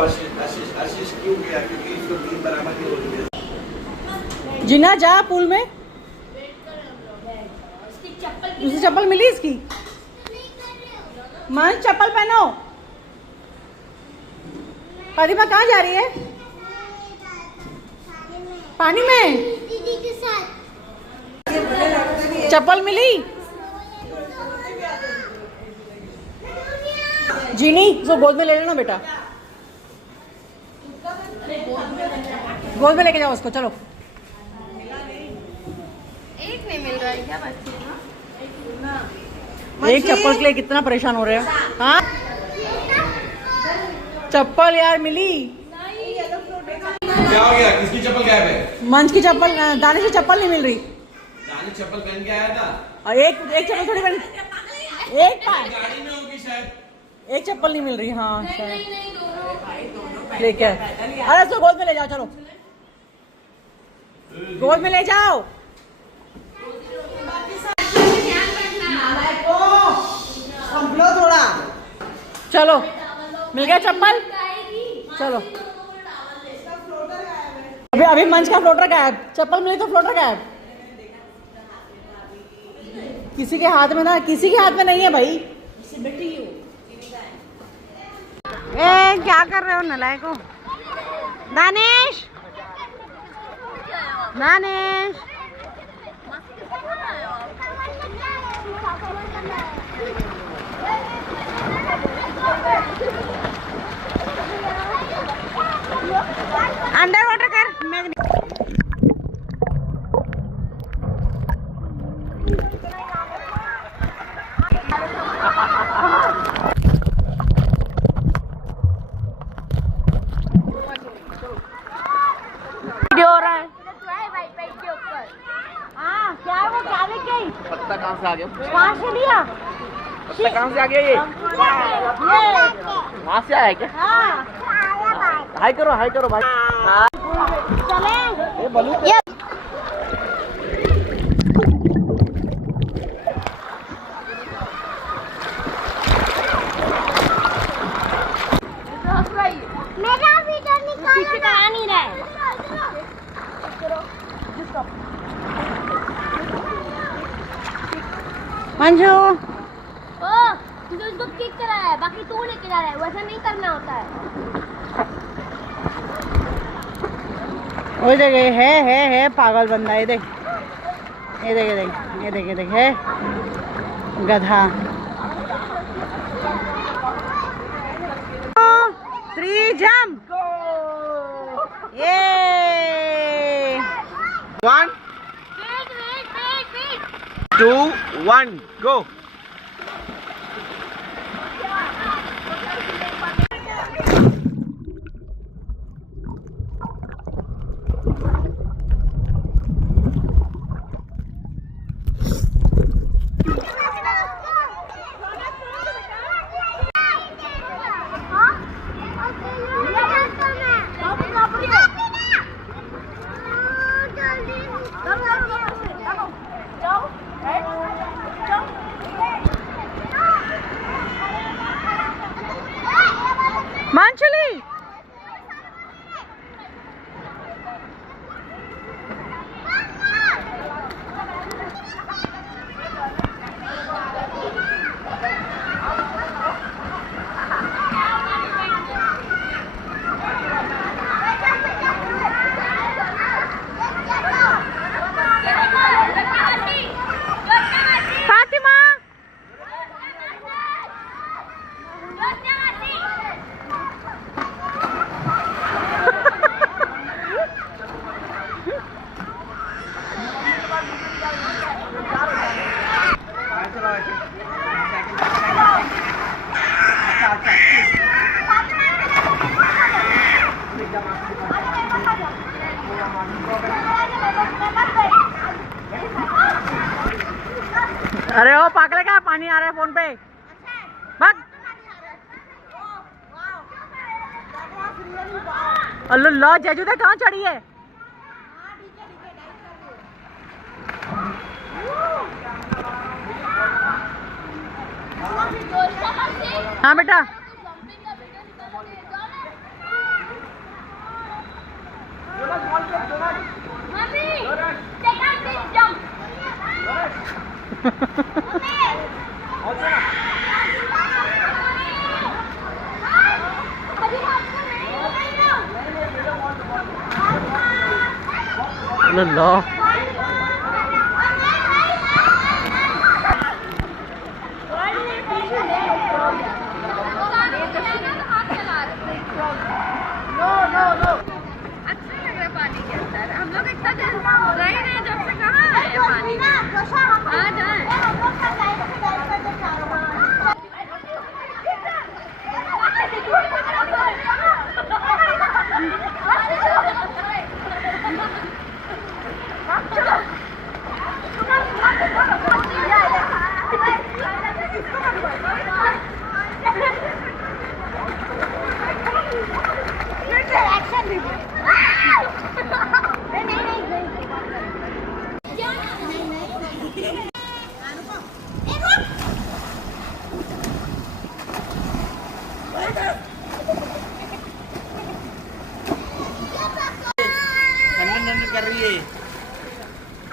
आशीष क्यों गया? क्योंकि इसको 3 बराबर नहीं हो गया। जिना जा पूल में। दूसरी चप्पल मिली इसकी? मन चप्पल पहनो। प्रतिभा कहाँ जा रही है? पानी में दीदी के साथ। चप्पल मिली? जीनी उसको गोद में ले लेना बेटा, गोद में लेके जाओ उसको। चलो एक नहीं मिल रहा है क्या बच्चे का? एक चप्पल के लिए कितना परेशान हो रहे हैं। हाँ चप्पल यार मिली? क्या हो गया? किसकी चप्पल गायब है? मंच की चप्पल, दानिश की चप्पल नहीं मिल रही। दानिश चप्पल पहन के आया था और एक चप्पल थोड़ी पहन, एक गाड़ी में होगी शायद। एक चप्पल नहीं मिल रही। हाँ लेके अरे उसको गोद में ले जाओ। चलो गोद में ले जाओ। थोड़ा चलो मिल गया चप्पल। चलो अभी मंच का फ्लोटर गायब, चप्पल मिली तो फ्लोटर गायब। किसी के हाथ में ना, किसी के हाथ में नहीं है भाई। ए क्या कर रहे हो नलायको? दानिश दानिश अंडर वाटर कर। मैं वीडियो हो रहा है। हाँ क्या वो क्या लेके गई? पत्ता कहाँ से आ गया? कहाँ से लिया? पत्ता कहाँ से आ गया? ये वहाँ से आया क्या? हाँ हाई करो भाई। चले ये बलू मेरा वीडियो निकालो ना। आ नहीं रहा है। मंजू ओ तुझे उसको किक करा है, बाकी तू लेके जा रहा है। वैसा नहीं करना होता है। वो देख है पागल बंदा। ये देख है गधा। 3 जंप। ये 1 2 1 गो। मंचली अरे ओ पागल क्या, पानी आ रहा है फोन पे। भाग। अल्लाह जेजू तक कहाँ चढ़ी है? हाँ बेटा Mommy, take out this jump. Lala. अच्छा लग रहा है पानी के अंदर। हम लोग इतना देर रह रहे जब से कहाँ आए हैं पानी में। आ जाए। ठंडन कर रही है।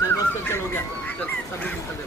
चल बस चल हो गया। चल सब लोग निकल दे।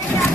Yeah.